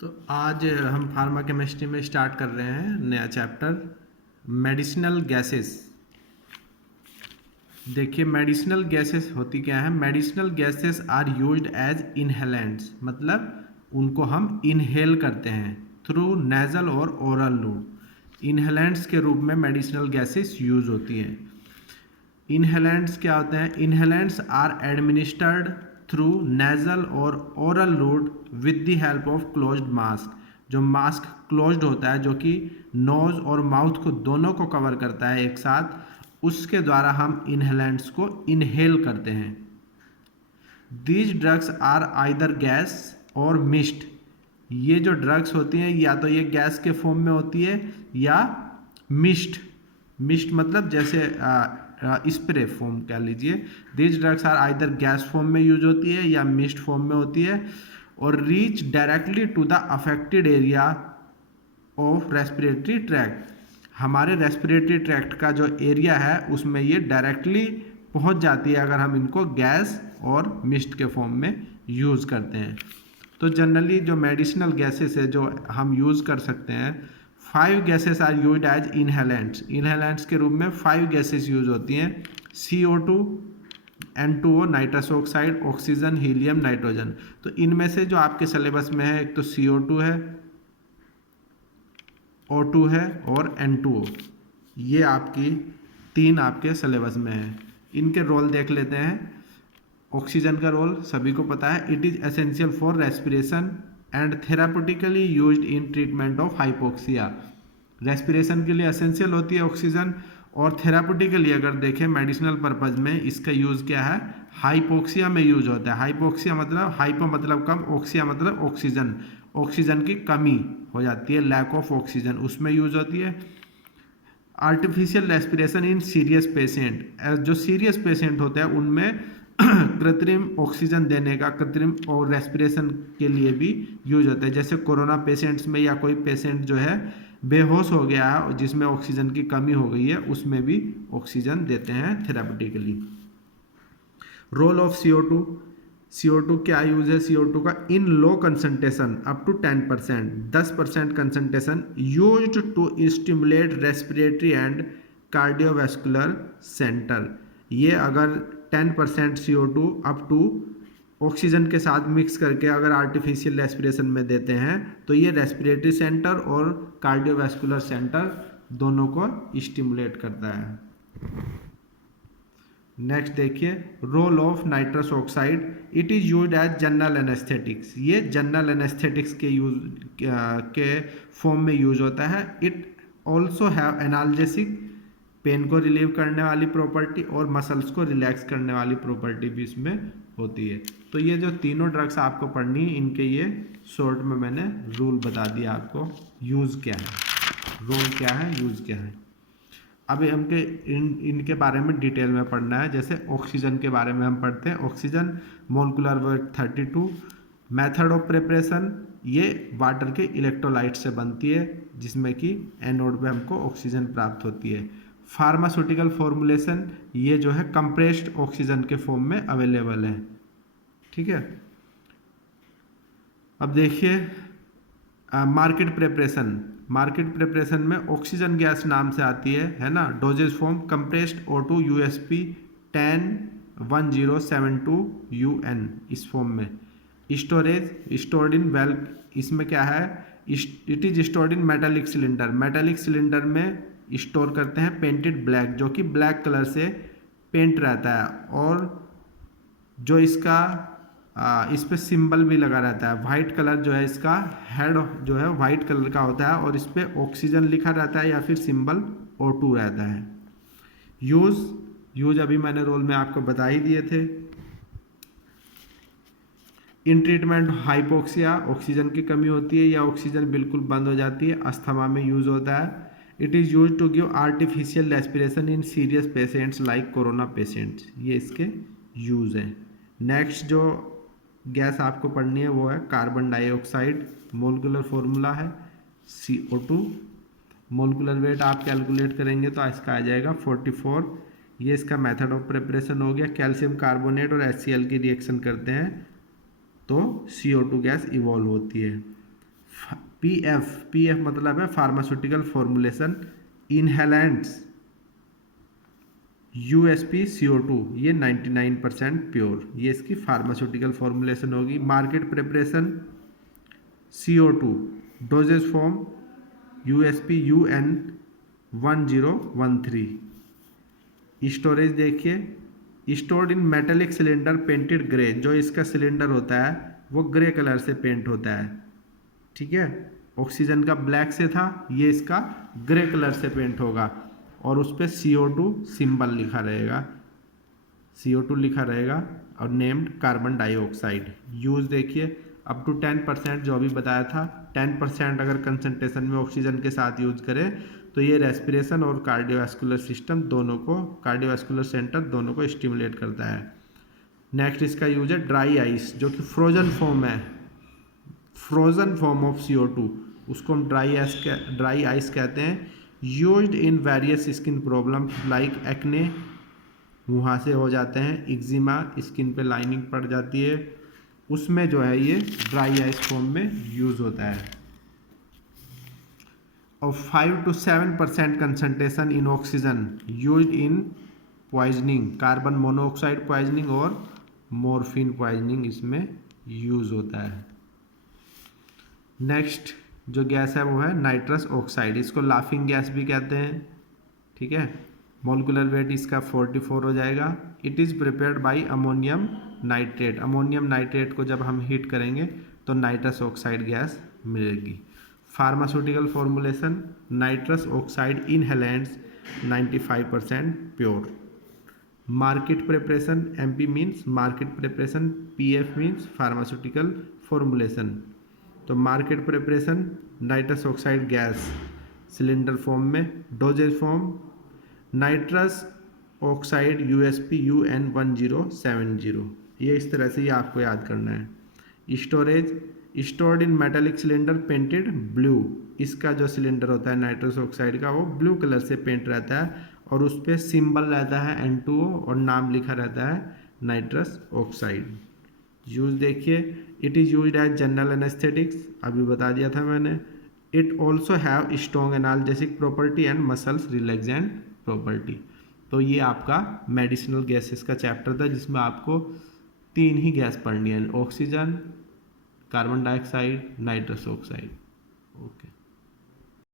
तो आज हम फार्मा केमिस्ट्री में स्टार्ट कर रहे हैं नया चैप्टर मेडिसिनल गैसेस। देखिए मेडिसिनल गैसेस होती क्या है। Medicinal gases are used as inhalants, मतलब उनको हम इनहेल करते हैं थ्रू नेजल और ओरल रूट। इनहेलेंट्स के रूप में मेडिसिनल गैसेस यूज होती हैं। इनहेलेंट्स क्या होते हैं? Inhalants are administered through nasal और oral route with the help of closed mask. जो मास्क क्लोज्ड होता है, जो कि नोज और माउथ को दोनों को कवर करता है एक साथ, उसके द्वारा हम इनहेलेंट्स को इनहेल करते हैं। These drugs are either gas और मिस्ट। ये जो ड्रग्स होती हैं या तो ये गैस के फॉर्म में होती है या मिस्ट। मिस्ट मतलब जैसे स्प्रे फॉर्म कह लीजिए। These drugs are either gas form में यूज होती है या मिस्ट फॉर्म में होती है और reach directly to the affected area of respiratory tract. हमारे रेस्पिरेटरी ट्रैक्ट का जो एरिया है उसमें ये डायरेक्टली पहुंच जाती है अगर हम इनको गैस और मिस्ट के फॉर्म में यूज़ करते हैं। तो जनरली जो मेडिसिनल गैसेस है जो हम यूज़ कर सकते हैं, 5 gases are used as inhalants. Inhalants के रूप में 5 गैसेस यूज होती हैं। CO2, N2O nitrous oxide, oxygen, helium, nitrogen. तो इनमें से जो आपके सिलेबस में है, एक तो CO2 है, O2 है और N2O। ये आपकी 3 आपके सिलेबस में है। इनके रोल देख लेते हैं। ऑक्सीजन का रोल सभी को पता है, it is essential for respiration and therapeutically used in treatment of hypoxia. Respiration के लिए एसेंशियल होती है ऑक्सीजन, और थेरापेटिकली अगर देखें मेडिसिनल पर्पज में इसका यूज़ क्या है, हाइपोक्सिया में यूज होता है। हाइपोक्सिया मतलब हाइपो मतलब कम, ऑक्सिया मतलब ऑक्सीजन, ऑक्सीजन की कमी हो जाती है, लैक ऑफ ऑक्सीजन, उसमें यूज होती है। Artificial respiration in serious patient, जो सीरियस पेशेंट होते हैं उनमें कृत्रिम ऑक्सीजन देने का, कृत्रिम और रेस्पिरेशन के लिए भी यूज होता है। जैसे कोरोना पेशेंट्स में या कोई पेशेंट जो है बेहोश हो गया है जिसमें ऑक्सीजन की कमी हो गई है, उसमें भी ऑक्सीजन देते हैं therapeutically. Role of CO2। CO2 क्या यूज है CO2 का? In low concentration up to 10%, 10% concentration used to stimulate respiratory and cardiovascular centre. ये अगर 10% CO2 अप टू ऑक्सीजन के साथ मिक्स करके अगर आर्टिफिशियल रेस्पिरेशन में देते हैं तो ये रेस्पिरेटरी सेंटर और कार्डियोवैस्कुलर सेंटर दोनों को स्टिमुलेट करता है। नेक्स्ट देखिए, role of nitrous oxide, it is used as general anaesthetics. ये जनरल एनेस्थेटिक्स के फॉर्म में यूज होता है। It also have analgesic, pain को रिलीव करने वाली प्रॉपर्टी और मसल्स को रिलैक्स करने वाली प्रॉपर्टी भी इसमें होती है। तो ये जो तीनों ड्रग्स आपको पढ़नी है, इनके ये शॉर्ट में मैंने रूल बता दिया आपको, यूज़ क्या है, रोल क्या है, यूज़ क्या है। अभी हमके इनके बारे में डिटेल में पढ़ना है। जैसे ऑक्सीजन के बारे में हम पढ़ते हैं। Oxygen molecular weight 32। Method of preparation, ये वाटर के इलेक्ट्रोलाइट से बनती है जिसमें कि एनोड पे हमको ऑक्सीजन प्राप्त होती है। फार्मास्यूटिकल फॉर्मुलेशन, ये जो है कंप्रेस्ड ऑक्सीजन के फॉर्म में अवेलेबल है। ठीक है, अब देखिए मार्केट प्रिपरेशन। मार्केट प्रिपरेशन में ऑक्सीजन गैस नाम से आती है ना। Doses form compressed O2 USP 101072 UN, इस फॉर्म में। स्टोरेज स्टोर्ड इन वेल, इसमें क्या है, it is stored in metallic cylinder. Metallic cylinder में स्टोर करते हैं पेंटेड ब्लैक, जो कि ब्लैक कलर से पेंट रहता है और जो इसका इस पे सिंबल भी लगा रहता है। वाइट कलर जो है इसका हेड जो है वाइट कलर का होता है और इस पे ऑक्सीजन लिखा रहता है या फिर सिंबल O2 रहता है। यूज अभी मैंने रोल में आपको बता ही दिए थे। इन ट्रीटमेंट हाइपोक्सिया, ऑक्सीजन की कमी होती है या ऑक्सीजन बिल्कुल बंद हो जाती है, अस्थमा में यूज होता है। It is use to give artificial respiration in serious patients like corona patients, ये इसके यूज हैं। नेक्स्ट जो गैस आपको पढ़नी है वो है कार्बन डाइऑक्साइड। मोलिकुलर फॉर्मूला है CO2। मोलिकुलर वेट आप कैलकुलेट करेंगे तो इसका आ जाएगा 44। ये इसका मेथड ऑफ प्रिपरेशन हो गया। कैल्शियम कार्बोनेट और HCl की रिएक्शन करते हैं तो CO2 गैस इवॉल्व होती है। पीएफ मतलब है pharmaceutical formulation. Inhalants UsP CO2 ये 99% प्योर, ये इसकी फार्मास्यूटिकल फॉर्मुलेशन होगी। Market preparation CO2, dosage form UsP UN1013। Storage देखिए, stored in metallic cylinder painted grey, जो इसका सिलेंडर होता है वो ग्रे कलर से पेंट होता है, ठीक है। ऑक्सीजन का ब्लैक से था, ये इसका ग्रे कलर से पेंट होगा और उस पर CO2 सिंबल लिखा रहेगा, CO2 लिखा रहेगा और नेम्ड कार्बन डाइऑक्साइड। यूज देखिए, अप टू 10%, जो अभी बताया था 10% अगर कंसंट्रेशन में ऑक्सीजन के साथ यूज करें तो ये रेस्पिरेशन और कार्डियोवास्कुलर सिस्टम दोनों को, कार्डियोवास्कुलर सेंटर दोनों को स्टिमुलेट करता है। नेक्स्ट इसका यूज है ड्राई आइस, जो कि फ्रोजन फॉर्म है, फ्रोजन फॉर्म ऑफ CO2, उसको हम ड्राई आइस कहते हैं। Used in various skin problem like acne, मुहासे हो जाते हैं, एक्जिमा, स्किन पे लाइनिंग पड़ जाती है, उसमें जो है ये ड्राई आइस फॉर्म में यूज होता है। और 5 to 7% concentration in oxygen used in poisoning, carbon monoxide poisoning और मॉर्फिन पॉइजनिंग इसमें यूज होता है। नेक्स्ट जो गैस है वो है नाइट्रस ऑक्साइड, इसको लाफिंग गैस भी कहते हैं, ठीक है। मोलिकुलर वेट इसका 44 हो जाएगा। It is prepared by ammonium nitrate, ammonium nitrate को जब हम हीट करेंगे तो नाइट्रस ऑक्साइड गैस मिलेगी। Pharmaceutical formulation nitrous oxide inhalants 95% pure. Market preparation MP means market preparation, PF means pharmaceutical formulation. तो market preparation nitrous oxide gas cylinder form में, dosage form nitrous oxide UsP UN1070, ये इस तरह से ये आपको याद करना है। Storage stored in metallic cylinder painted blue, इसका जो सिलेंडर होता है नाइट्रस ऑक्साइड का वो ब्लू कलर से पेंट रहता है और उस पर सिंबल रहता है N2O और नाम लिखा रहता है नाइट्रस ऑक्साइड। यूज देखिए, it is used as general anaesthetics, अभी बता दिया था मैंने। It also have strong analgesic property and muscles relaxant property. तो ये आपका मेडिसिनल गैसेस का चैप्टर था जिसमें आपको 3 ही गैस पढ़नी है, oxygen, carbon dioxide, nitrous oxide. Okay.